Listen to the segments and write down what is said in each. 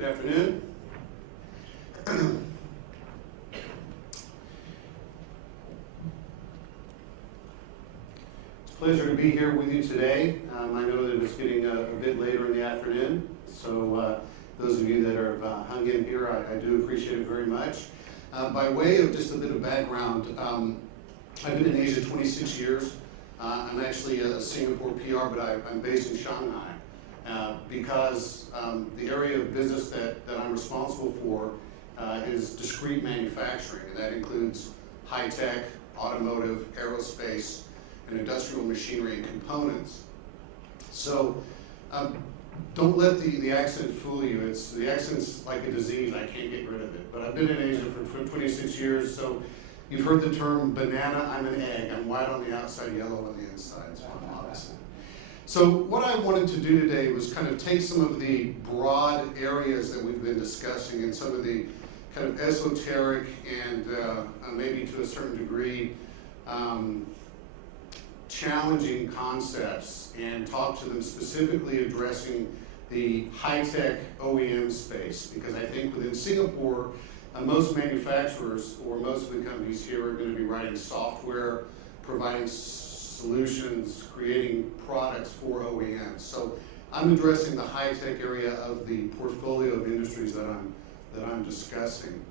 Good afternoon. It's a pleasure to be here with you today. I know that it's getting a bit later in the afternoon, so those of you that are hung in here, I do appreciate it very much. By way of just a bit of background, I've been in Asia 26 years. I'm actually a Singapore PR, but I'm based in Shanghai because the area of business that I'm responsible for is discrete manufacturing, and that includes high-tech, automotive, aerospace, and industrial machinery and components. So don't let the accent fool you. The accent's like a disease. I can't get rid of it. But I've been in Asia for 26 years, so you've heard the term banana. I'm an egg. I'm white on the outside, yellow on the inside. So I'm opposite. So what I wanted to do today was kind of take some of the broad areas that we've been discussing and some of the kind of esoteric and maybe to a certain degree challenging concepts and talk to them specifically addressing the high-tech OEM space, because I think within Singapore, most manufacturers or most of the companies here are going to be writing software, providing solutions, creating products for OEMs. So I'm addressing the high-tech area of the portfolio of industries that I'm discussing.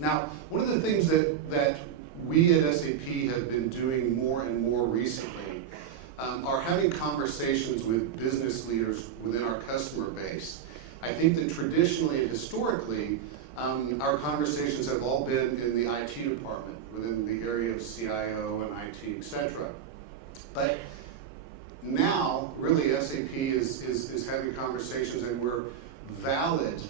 Now, one of the things that we at SAP have been doing more and more recently are having conversations with business leaders within our customer base. I think that traditionally and historically, our conversations have all been in the IT department, within the area of CIO and IT, etc. But now, really, SAP is having conversations, and we're valid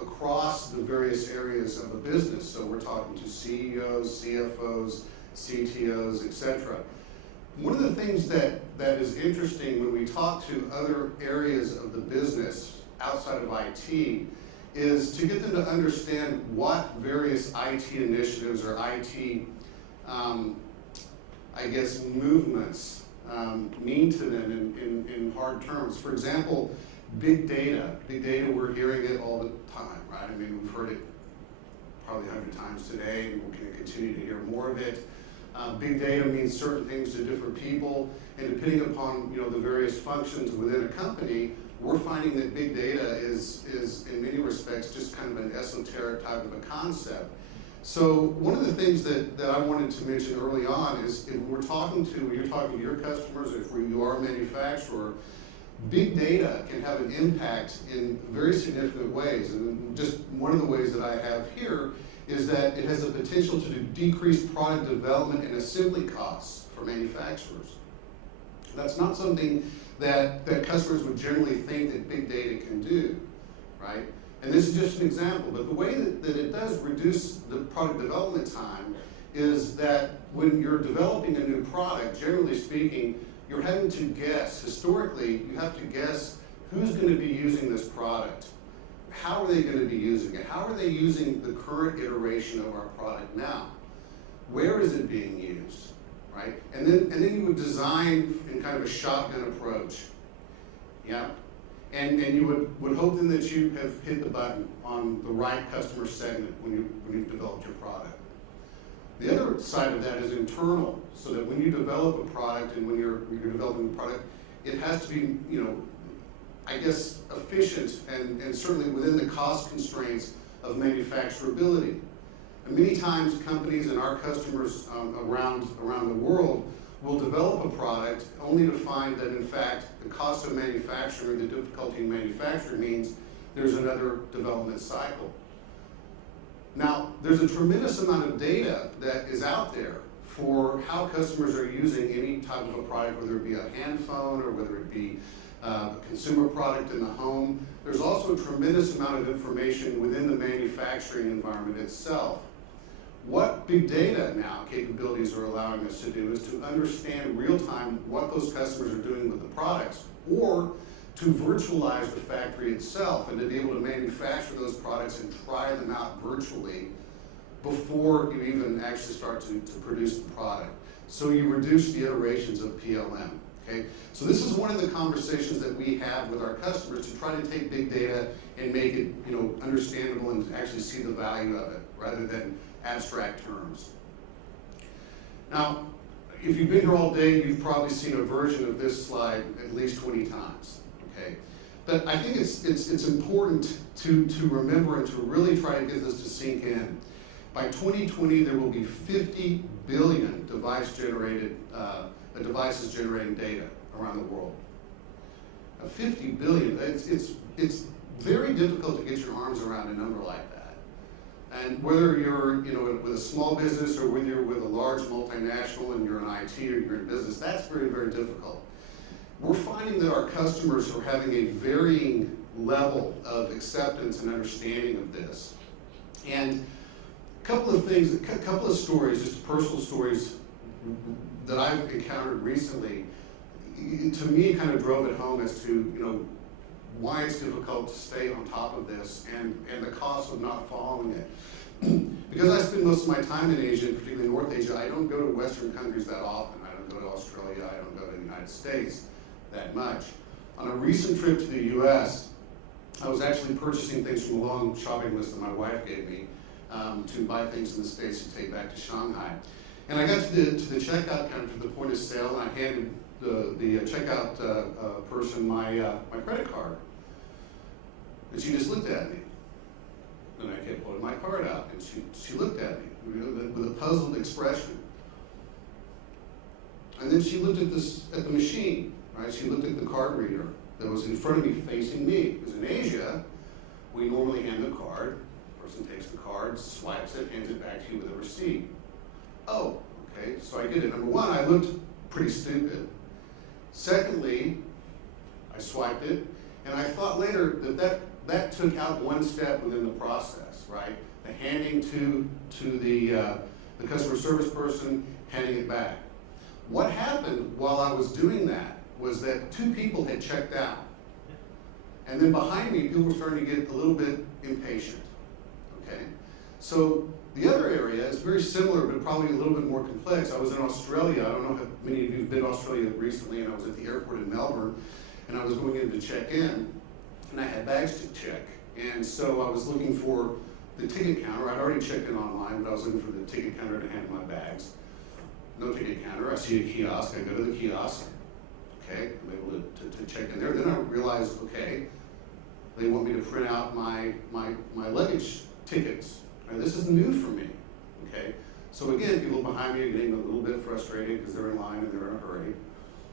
across the various areas of a business. So we're talking to CEOs, CFOs, CTOs, etc. One of the things that is interesting when we talk to other areas of the business outside of IT is to get them to understand what various IT initiatives or IT, movements mean to them in hard terms. For example, big data. Big data, we're hearing it all the time, right? I mean, we've heard it probably 100 times today, and we're going to continue to hear more of it. Big data means certain things to different people, and depending upon the various functions within a company, we're finding that big data is in many respects just kind of an esoteric type of a concept. So one of the things that I wanted to mention early on is if you're talking to your customers, if you are a manufacturer, big data can have an impact in very significant ways. And just one of the ways that I have here is that it has the potential to decrease product development and assembly costs for manufacturers. That's not something that customers would generally think that big data can do, right? And this is just an example, but the way that it does reduce the product development time is that when you're developing a new product, generally speaking, you're having to guess. Historically, you have to guess who's going to be using this product. How are they going to be using it? How are they using the current iteration of our product now? Where is it being used, right? And then you would design in kind of a shotgun approach, yeah? And you would hope then that you have hit the button on the right customer segment when you've developed your product. The other side of that is internal, so that when you develop a product and when you're developing a product, it has to be, efficient and certainly within the cost constraints of manufacturability. And many times companies and our customers around the world will develop a product only to find that in fact the cost of manufacturing or the difficulty in manufacturing means there's another development cycle. Now, there's a tremendous amount of data that is out there for how customers are using any type of a product, whether it be a hand phone or whether it be a consumer product in the home. There's also a tremendous amount of information within the manufacturing environment itself. What big data now capabilities are allowing us to do is to understand real time what those customers are doing with the products, or to virtualize the factory itself and to be able to manufacture those products and try them out virtually before you even actually start to produce the product. So you reduce the iterations of PLM. Okay? So this is one of the conversations that we have with our customers to try to take big data and make it, understandable and actually see the value of it rather than abstract terms. Now, if you've been here all day, you've probably seen a version of this slide at least 20 times. Okay? But I think it's important to remember and to really try to get this to sink in. By 2020, there will be 50 billion devices generating data around the world. 50 billion, it's very difficult to get your arms around a number like that. And whether you're with a small business or whether you're with a large multinational and you're in IT or you're in business, that's very, very difficult. We're finding that our customers are having a varying level of acceptance and understanding of this. And a couple of stories, just personal stories that I've encountered recently, to me kind of drove it home as to why it's difficult to stay on top of this and the cost of not following it. Because I spend most of my time in Asia, particularly North Asia, I don't go to Western countries that often. I don't go to Australia, I don't go to the United States that much. On a recent trip to the US, I was actually purchasing things from a long shopping list that my wife gave me to buy things in the States to take back to Shanghai. And I got to the checkout counter, to the point of sale, and I handed the checkout person my credit card. And she just looked at me. And I kept pulling my card out, and she looked at me with a puzzled expression. And then she looked at the machine, right? She looked at the card reader that was in front of me, facing me. Because in Asia, we normally hand the card. The person takes the card, swipes it, hands it back to you with a receipt. Oh, okay, so I did it. Number one, I looked pretty stupid. Secondly, I swiped it, and I thought later that took out one step within the process, right? The handing to the customer service person, handing it back. What happened while I was doing that was that two people had checked out. And then behind me, people were starting to get a little bit impatient, okay? So the other area is very similar, but probably a little bit more complex. I was in Australia. I don't know how many of you have been to Australia recently, and I was at the airport in Melbourne, and I was going in to check in, and I had bags to check. And so I was looking for the ticket counter. I'd already checked in online, but I was looking for the ticket counter to hand my bags. No ticket counter. I see a kiosk. I go to the kiosk. Okay, I'm able to check in there. Then I realized, okay, they want me to print out my luggage tickets. Right, this is new for me, okay? So again, people behind me are getting a little bit frustrated because they're in line and they're in a hurry.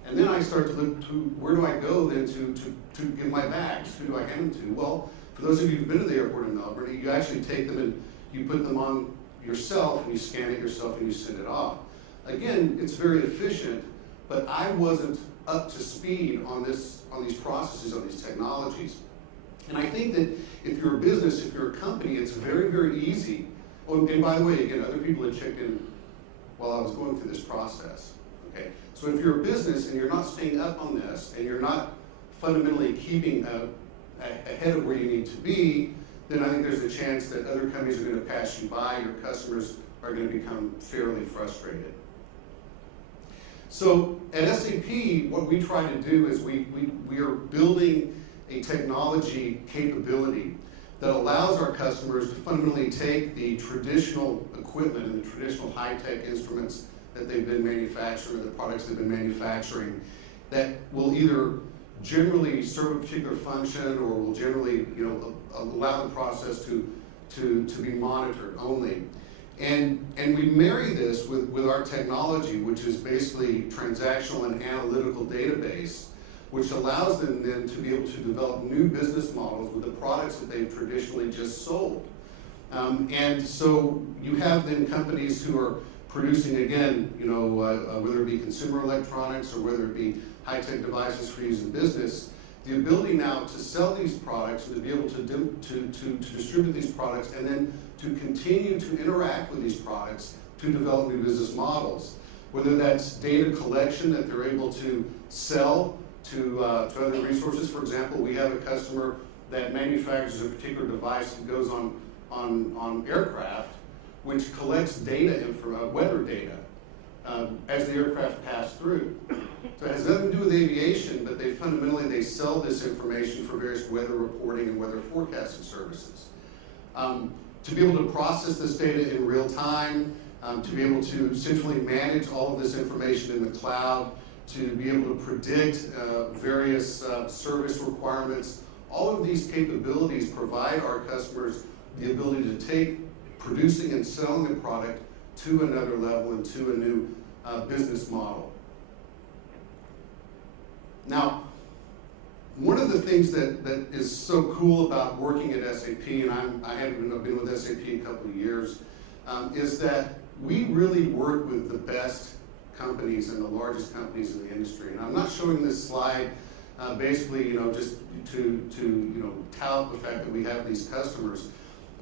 And then I start to look to, where do I go then to give my bags? Who do I hand them to? Well, for those of you who've been to the airport in Melbourne, you actually take them and you put them on yourself and you scan it yourself and you send it off. Again, it's very efficient, but I wasn't up to speed on these processes, on these technologies. And I think that if you're a business, if you're a company, it's very, very easy. Oh, and by the way, again, other people had checked in while I was going through this process. Okay, so if you're a business and you're not staying up on this, and you're not fundamentally keeping ahead of where you need to be, then I think there's a chance that other companies are going to pass you by. Your customers are going to become fairly frustrated. So at SAP, what we try to do is we are building a technology capability that allows our customers to fundamentally take the traditional equipment and the traditional high-tech instruments that they've been manufacturing, or the products they've been manufacturing, that will either generally serve a particular function or will generally, allow the process to be monitored only. And we marry this with our technology, which is basically transactional and analytical database, which allows them then to be able to develop new business models with the products that they've traditionally just sold. And so you have then companies who are producing, again, whether it be consumer electronics or whether it be high-tech devices for use in business, the ability now to sell these products and to be able to distribute these products and then to continue to interact with these products to develop new business models. Whether that's data collection that they're able to sell to other resources. For example, we have a customer that manufactures a particular device that goes on aircraft, which collects data, weather data, as the aircraft pass through. So it has nothing to do with aviation, but they sell this information for various weather reporting and weather forecasting services. To be able to process this data in real time, to be able to centrally manage all of this information in the cloud, to be able to predict various service requirements. All of these capabilities provide our customers the ability to take producing and selling a product to another level and to a new business model. Now, one of the things that is so cool about working at SAP, and I've been with SAP a couple of years, is that we really work with the best companies and the largest companies in the industry. And I'm not showing this slide basically, just to tout the fact that we have these customers,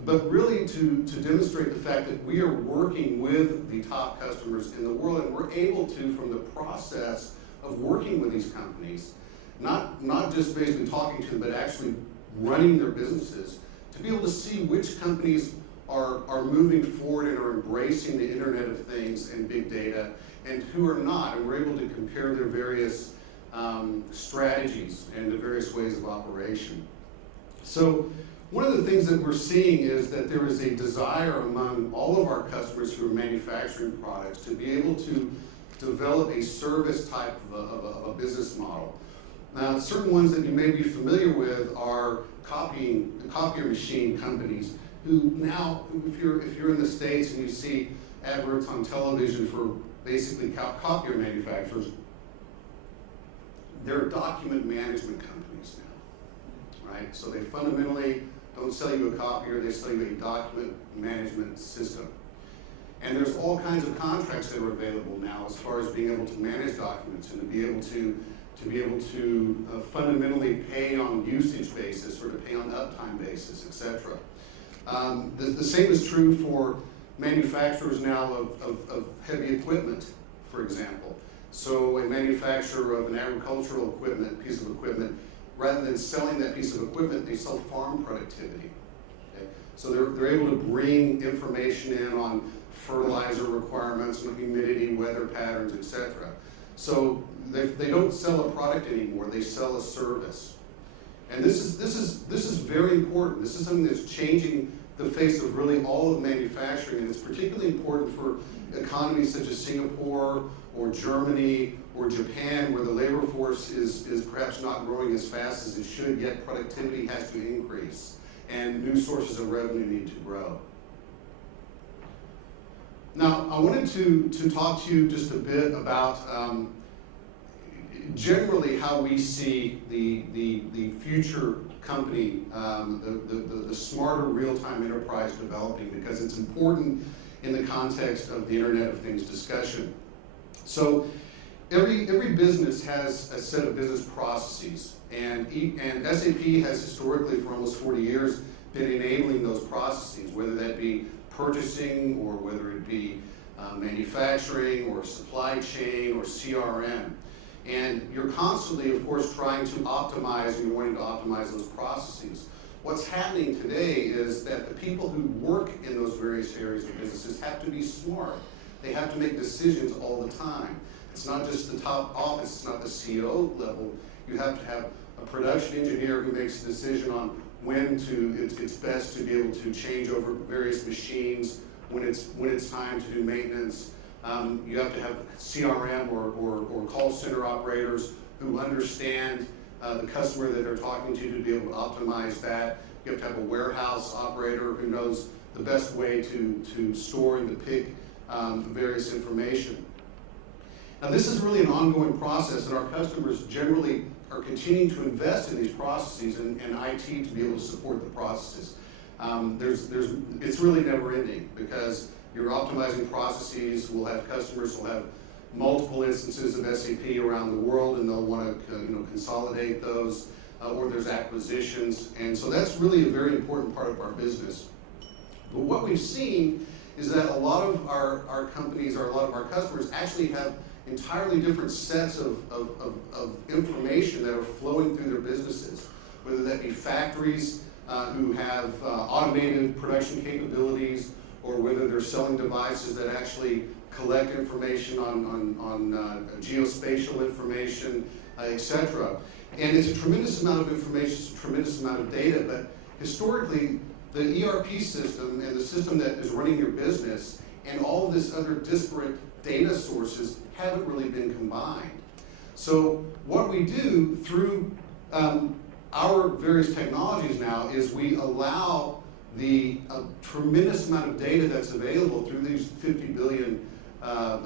but really to demonstrate the fact that we are working with the top customers in the world, and we're able to, from the process of working with these companies, not just basically talking to them, but actually running their businesses, to be able to see which companies are moving forward and are embracing the Internet of Things and big data, and who are not. And we're able to compare their various strategies and the various ways of operation. So one of the things that we're seeing is that there is a desire among all of our customers who are manufacturing products to be able to develop a service type of a business model. Now, certain ones that you may be familiar with are copier machine companies who now, if you're in the States and you see adverts on television for basically copier manufacturers, they're document management companies now, right? So they fundamentally don't sell you a copier, they sell you a document management system. And there's all kinds of contracts that are available now as far as being able to manage documents and to be able to fundamentally pay on usage basis or to pay on uptime basis, etc. The same is true for manufacturers now of heavy equipment, for example. So a manufacturer of an agricultural piece of equipment, rather than selling that piece of equipment, they sell farm productivity. Okay? So they're able to bring information in on fertilizer requirements, humidity, weather patterns, etc. So they don't sell a product anymore, they sell a service. And this is very important. This is something that's changing the face of really all of manufacturing, and it's particularly important for economies such as Singapore or Germany or Japan, where the labor force is perhaps not growing as fast as it should, yet productivity has to increase and new sources of revenue need to grow. Now, I wanted to talk to you just a bit about generally how we see the future company, the smarter real-time enterprise developing, because it's important in the context of the Internet of Things discussion. So every business has a set of business processes, and SAP has historically, for almost 40 years, been enabling those processes, whether that be purchasing or whether it be manufacturing or supply chain or CRM. And you're constantly, of course, trying to optimize, and you're wanting to optimize those processes. What's happening today is that the people who work in those various areas of businesses have to be smart. They have to make decisions all the time. It's not just the top office, it's not the CEO level. You have to have a production engineer who makes a decision on when it's best to be able to change over various machines, when it's time to do maintenance. You have to have CRM or call center operators who understand the customer that they're talking to be able to optimize that. You have to have a warehouse operator who knows the best way to store and to pick various information. Now, this is really an ongoing process, and our customers generally are continuing to invest in these processes and IT to be able to support the processes. It's really never ending, because you're optimizing processes. We'll have customers who will have multiple instances of SAP around the world, and they'll want to consolidate those, or there's acquisitions, and so that's really a very important part of our business. But what we've seen is that a lot of our companies, or a lot of our customers, actually have entirely different sets of information that are flowing through their businesses, whether that be factories who have automated production capabilities, or whether they're selling devices that actually collect information on geospatial information, etc. And it's a tremendous amount of information, it's a tremendous amount of data, but historically, the ERP system and the system that is running your business and all of this other disparate data sources haven't really been combined. So what we do through our various technologies now is we allow the tremendous amount of data that's available through these 50 billion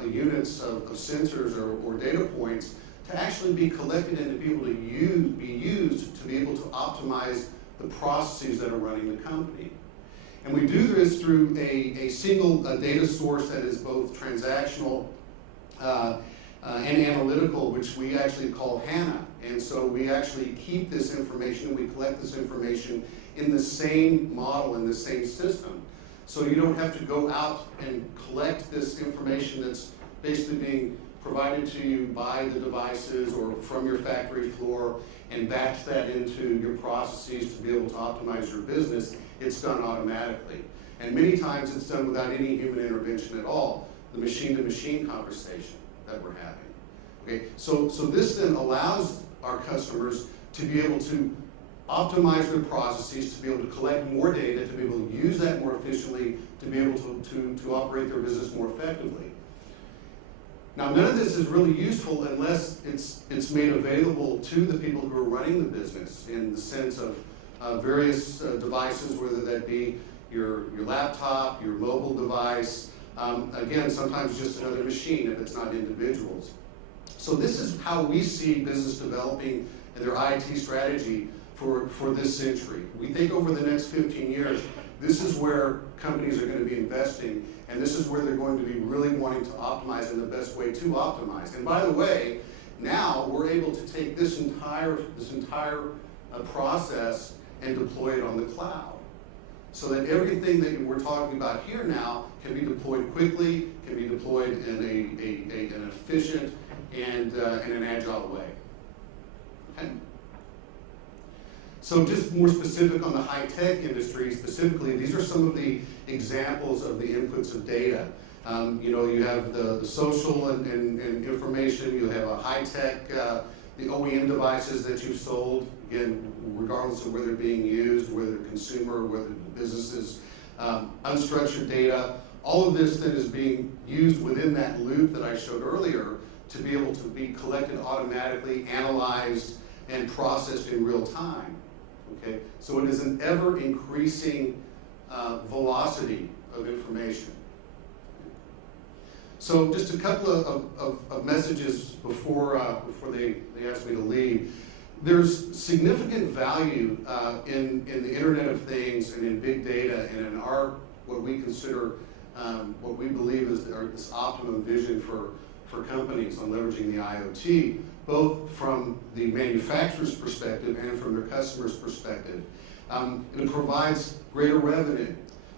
units of sensors or data points to actually be collected and to be able to be used to be able to optimize the processes that are running the company. And we do this through a single data source that is both transactional and analytical, which we actually call HANA. And so we actually keep this information and we collect this information in the same model, in the same system. So you don't have to go out and collect this information that's basically being provided to you by the devices or from your factory floor and batch that into your processes to be able to optimize your business. It's done automatically. And many times it's done without any human intervention at all, the machine-to-machine conversation that we're having. Okay, so this then allows our customers to be able to optimize their processes, to be able to collect more data, to be able to use that more efficiently, to be able to operate their business more effectively. Now, none of this is really useful unless it's made available to the people who are running the business in the sense of various devices, whether that be your laptop, your mobile device, again, sometimes just another machine if it's not individuals. So this is how we see business developing and their IT strategy for this century. We think over the next 15 years, this is where companies are going to be investing, and this is where they're going to be really wanting to optimize in the best way to optimize. And by the way, now we're able to take this entire process and deploy it on the cloud. So that everything that we're talking about here now can be deployed quickly, can be deployed in an efficient and in an agile way. Okay? So just more specific on the high-tech industry specifically, these are some of the examples of the inputs of data. You have the social and information, you have a high-tech, the OEM devices that you've sold, again, regardless of whether they're being used, whether they're consumer, whether they're businesses, unstructured data, all of this that is being used within that loop that I showed earlier to be able to be collected automatically, analyzed, and processed in real time. Okay? So it is an ever-increasing velocity of information. So just a couple of messages before they ask me to leave. There's significant value in the Internet of Things and in big data and in what we consider, what we believe is this optimum vision for companies on leveraging the IoT, both from the manufacturer's perspective and from their customer's perspective. It provides greater revenue,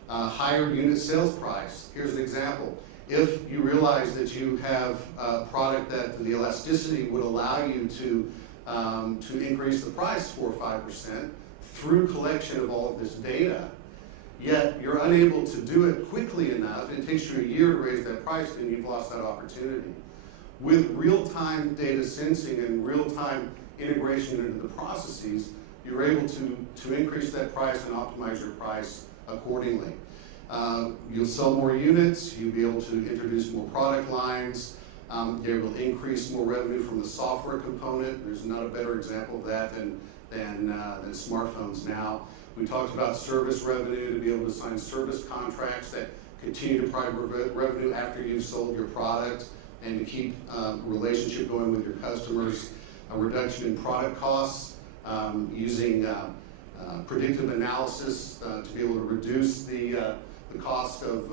higher unit sales price. Here's an example. If you realize that you have a product that the elasticity would allow you to increase the price 4 or 5% through collection of all of this data, yet you're unable to do it quickly enough, and it takes you a year to raise that price, then you've lost that opportunity. With real-time data sensing and real-time integration into the processes, you're able to increase that price and optimize your price accordingly. You'll sell more units, you'll be able to introduce more product lines, you're able to increase more revenue from the software component. There's not a better example of that than smartphones now. We talked about service revenue, to be able to sign service contracts that continue to provide revenue after you've sold your product and to keep a relationship going with your customers. A reduction in product costs, using predictive analysis to be able to reduce the cost of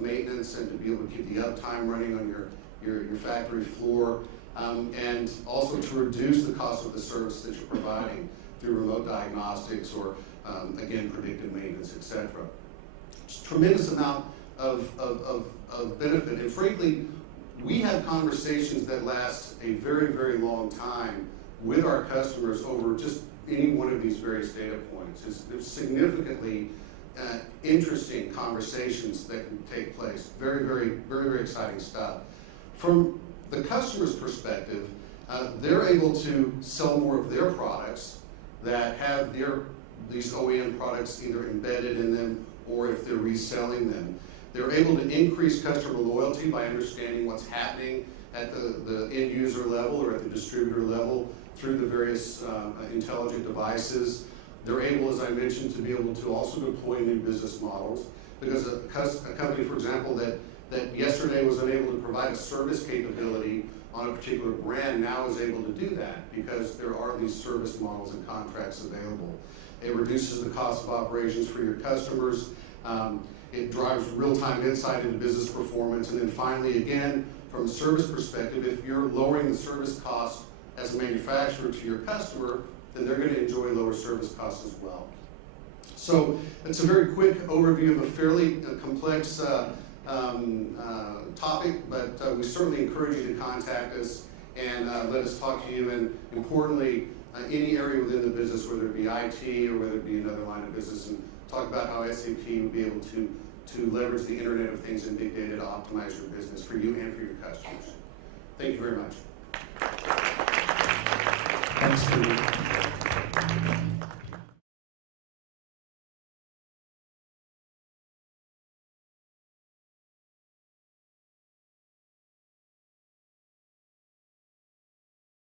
maintenance and to be able to keep the uptime running on your factory floor, and also to reduce the cost of the service that you're providing through remote diagnostics or, again, predictive maintenance, etc. It's a tremendous amount of benefit. And frankly, we have conversations that last a very, very long time with our customers over just any one of these various data points. It's significantly interesting conversations that can take place. Very, very, very, very exciting stuff. From the customer's perspective, they're able to sell more of their products that have these OEM products either embedded in them or if they're reselling them. They're able to increase customer loyalty by understanding what's happening at the end user level or at the distributor level through the various intelligent devices. They're able, as I mentioned, to be able to also deploy new business models, because a company, for example, that yesterday was unable to provide a service capability on a particular brand now is able to do that because there are these service models and contracts available. It reduces the cost of operations for your customers. It drives real-time insight into business performance. And then finally, again, from a service perspective, if you're lowering the service cost as a manufacturer to your customer, then they're going to enjoy lower service costs as well. So it's a very quick overview of a fairly complex topic, but we certainly encourage you to contact us and let us talk to you. And importantly, any area within the business, whether it be IT or whether it be another line of business, and talk about how SAP would be able to leverage the Internet of Things and big data to optimize your business for you and for your customers. Thank you very much. Thanks, Tobin.